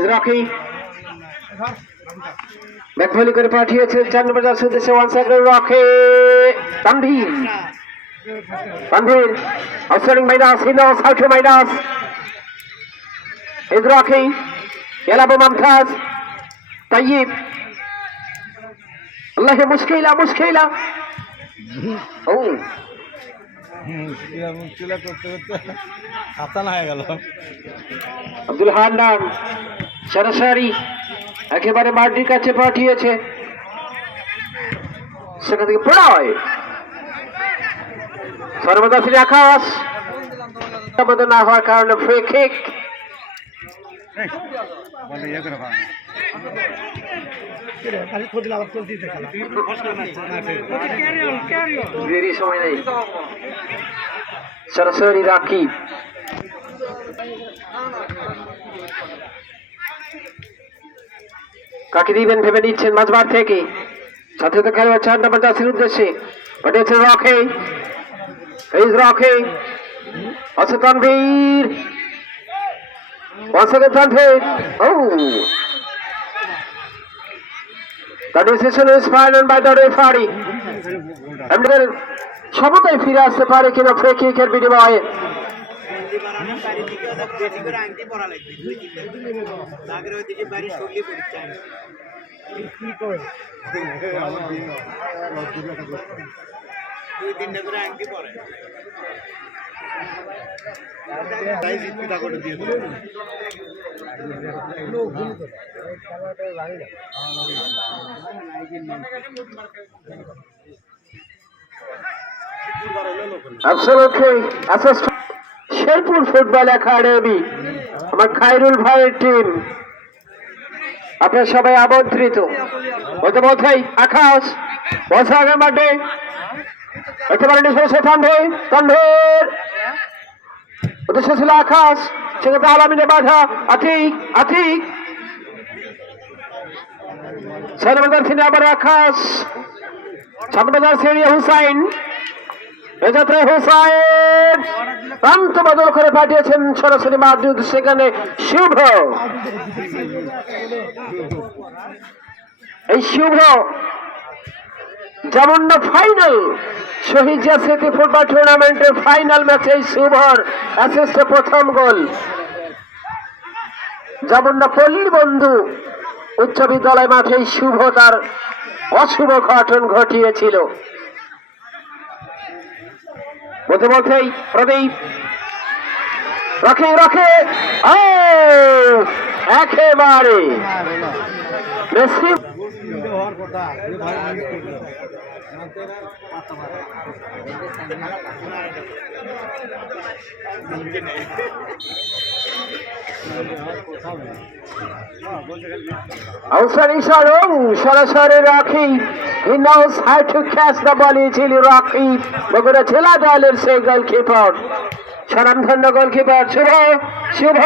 Is Rocky. ব্যাকভলি করে পাঠিয়েছেন 4 নম্বর jersey উদ্দেশ্যে 1 second Rocky Tanvir আউটসাইডিং minus he knows how to minus is Rocky يلعب ممتاز طيب والله مشكلة اوه মুশকিল করতে হাসান হয়ে গেল আব্দুল হান্নান সরাসরি একেবারে মাটির কাছে পাঠিয়েছে সেখান থেকে পড়ায় সর্বদা ফিরে আকাশ আমাদের না হওয়ার কারণে ফ্রি কিক দেরি সময় নেই সরাসরি রাকিব কাকে দিবেন ভেবে নিচ্ছেন মাঝবার থেকে সাথে তো খেলোয়াড় 4 নম্বর জার্সির উদ্দেশ্যে পাঠিয়েছে রকি এই রকি আছে তানভীর তানভীর ও The decision is final by the referee. আমাদের সমতায় ফিরে আসতে পারে কিনা ফ্রি কিকের বিনিময়ে Absolutely. শেরপুর ফুটবল একাডেমি আমার খায়রুল ভাইয়ের টিম আপনারা সবাই আমন্ত্রিত হতে মধ্যেই আকাশ বসাগের মাঠে একেবারে নিঃশ্বাসে তানভীর উদ্দেশ্য ছিল আকাশ সেক্ষেত্রে আলামিনের বাধা আতিক সানবাজার থেকে আবার আকাশ সানবাজার থেকে হুসাইন এযাত্রায় হুসাইন প্রান্ত বদল করে পাঠিয়েছেন সরাসরি মাদ্রিদ সেখানে শুভ এই শুভ যেমন না ফাইনাল শহীদ স্মৃতি ফুটবল টুর্নামেন্টের ফাইনাল ম্যাচে এই শুভর অ্যাসিস্টে প্রথম গোল যেমন না পল্লী বন্ধু উচ্চ বিদ্যালয় মাঠে শুভ তার অশুভ ঘটন ঘটিয়েছিল মধ্যেই প্রদীপ রকে একেবারে মেসি সরাসরি রাখি he knows how to catch the ball easily রাখি বগুড়া জেলা দলের সেই গোলকিপার স্বনামধন্য গোলকিপার শুভ